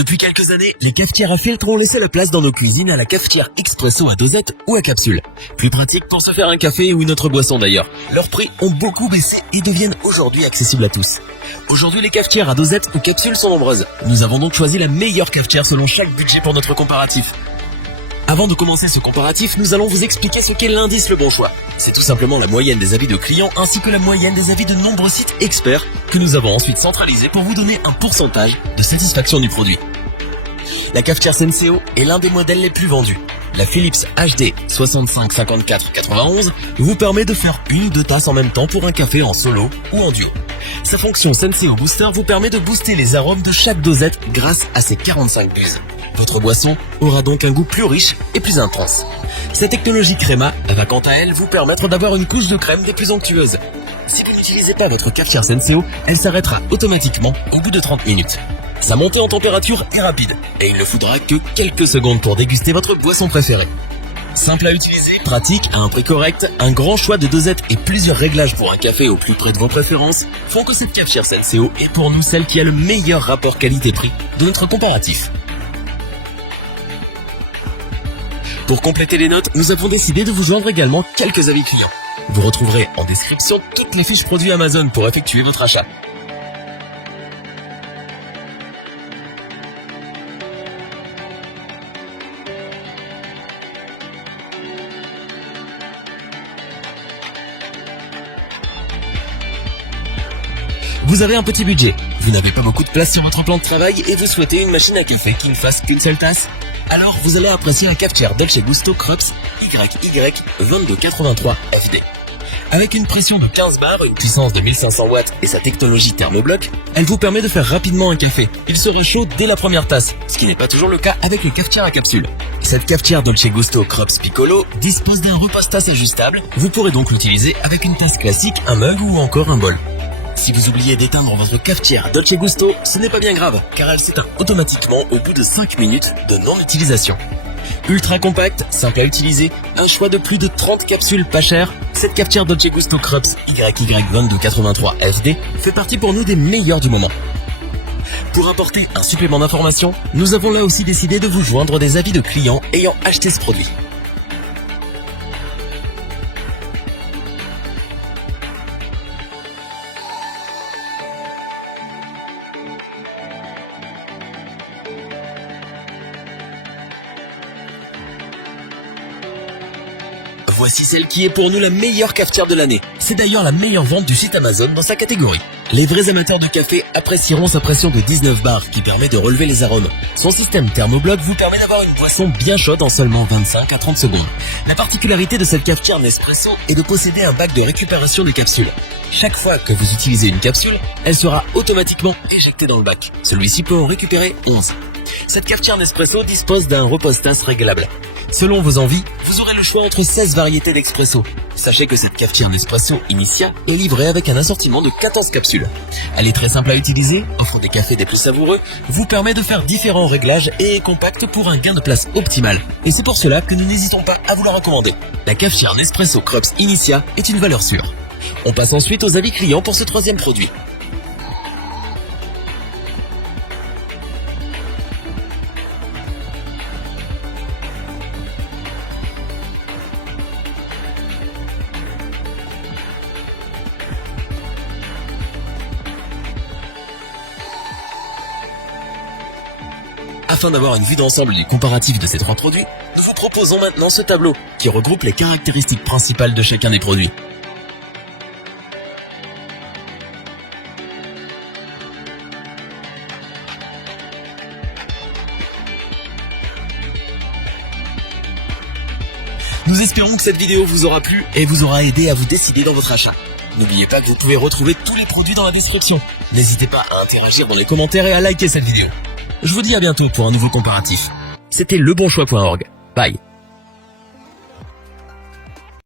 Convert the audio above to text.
Depuis quelques années, les cafetières à filtre ont laissé la place dans nos cuisines à la cafetière expresso à dosette ou à capsule. Plus pratique pour se faire un café ou une autre boisson d'ailleurs. Leurs prix ont beaucoup baissé et deviennent aujourd'hui accessibles à tous. Aujourd'hui, les cafetières à dosette ou capsule sont nombreuses. Nous avons donc choisi la meilleure cafetière selon chaque budget pour notre comparatif. Avant de commencer ce comparatif, nous allons vous expliquer ce qu'est l'indice Le Bon Choix. C'est tout simplement la moyenne des avis de clients ainsi que la moyenne des avis de nombreux sites experts que nous avons ensuite centralisés pour vous donner un pourcentage de satisfaction du produit. La cafetière Senseo est l'un des modèles les plus vendus. La Philips HD 65 54 91 vous permet de faire une ou deux tasses en même temps pour un café en solo ou en duo. Sa fonction Senseo Booster vous permet de booster les arômes de chaque dosette grâce à ses 45 buses. Votre boisson aura donc un goût plus riche et plus intense. Cette technologie Crema va quant à elle vous permettre d'avoir une couche de crème de plus onctueuse. Si vous n'utilisez pas votre cafetière Senseo, elle s'arrêtera automatiquement au bout de 30 minutes. Sa montée en température est rapide et il ne faudra que quelques secondes pour déguster votre boisson préférée. Simple à utiliser, pratique, à un prix correct, un grand choix de dosettes et plusieurs réglages pour un café au plus près de vos préférences font que cette cafetière Senseo est pour nous celle qui a le meilleur rapport qualité-prix de notre comparatif. Pour compléter les notes, nous avons décidé de vous joindre également quelques avis clients. Vous retrouverez en description toutes les fiches produits Amazon pour effectuer votre achat. Vous avez un petit budget, vous n'avez pas beaucoup de place sur votre plan de travail et vous souhaitez une machine à café qui ne fasse qu'une seule tasse? Alors vous allez apprécier un cafetière Dolce Gusto Krups YY 2283 FD. Avec une pression de 15 bars, une puissance de 1500 watts et sa technologie thermobloc, elle vous permet de faire rapidement un café. Il sera chaud dès la première tasse, ce qui n'est pas toujours le cas avec les cafetières à capsule. Cette cafetière Dolce Gusto Krups Piccolo dispose d'un repose-tasse ajustable. Vous pourrez donc l'utiliser avec une tasse classique, un mug ou encore un bol. Si vous oubliez d'éteindre votre cafetière Dolce Gusto, ce n'est pas bien grave, car elle s'éteint automatiquement au bout de 5 minutes de non-utilisation. Ultra compacte, simple à utiliser, un choix de plus de 30 capsules pas chères, cette cafetière Dolce Gusto Krups YY 2283 FD fait partie pour nous des meilleurs du moment. Pour apporter un supplément d'information, nous avons là aussi décidé de vous joindre des avis de clients ayant acheté ce produit. Voici celle qui est pour nous la meilleure cafetière de l'année. C'est d'ailleurs la meilleure vente du site Amazon dans sa catégorie. Les vrais amateurs de café apprécieront sa pression de 19 bars qui permet de relever les arômes. Son système thermobloc vous permet d'avoir une boisson bien chaude en seulement 25 à 30 secondes. La particularité de cette cafetière Nespresso est de posséder un bac de récupération des capsules. Chaque fois que vous utilisez une capsule, elle sera automatiquement éjectée dans le bac. Celui-ci peut en récupérer 11. Cette cafetière Nespresso dispose d'un repose-tasse réglable. Selon vos envies, vous aurez le choix entre 16 variétés d'expresso. Sachez que cette cafetière Nespresso Initia est livrée avec un assortiment de 14 capsules. Elle est très simple à utiliser, offre des cafés des plus savoureux, vous permet de faire différents réglages et est compacte pour un gain de place optimal. Et c'est pour cela que nous n'hésitons pas à vous la recommander. La cafetière Nespresso Krups Initia est une valeur sûre. On passe ensuite aux avis clients pour ce troisième produit. Afin d'avoir une vue d'ensemble des comparatifs de ces trois produits, nous vous proposons maintenant ce tableau qui regroupe les caractéristiques principales de chacun des produits. Nous espérons que cette vidéo vous aura plu et vous aura aidé à vous décider dans votre achat. N'oubliez pas que vous pouvez retrouver tous les produits dans la description. N'hésitez pas à interagir dans les commentaires et à liker cette vidéo. Je vous dis à bientôt pour un nouveau comparatif. C'était lebonchoix.org. Bye.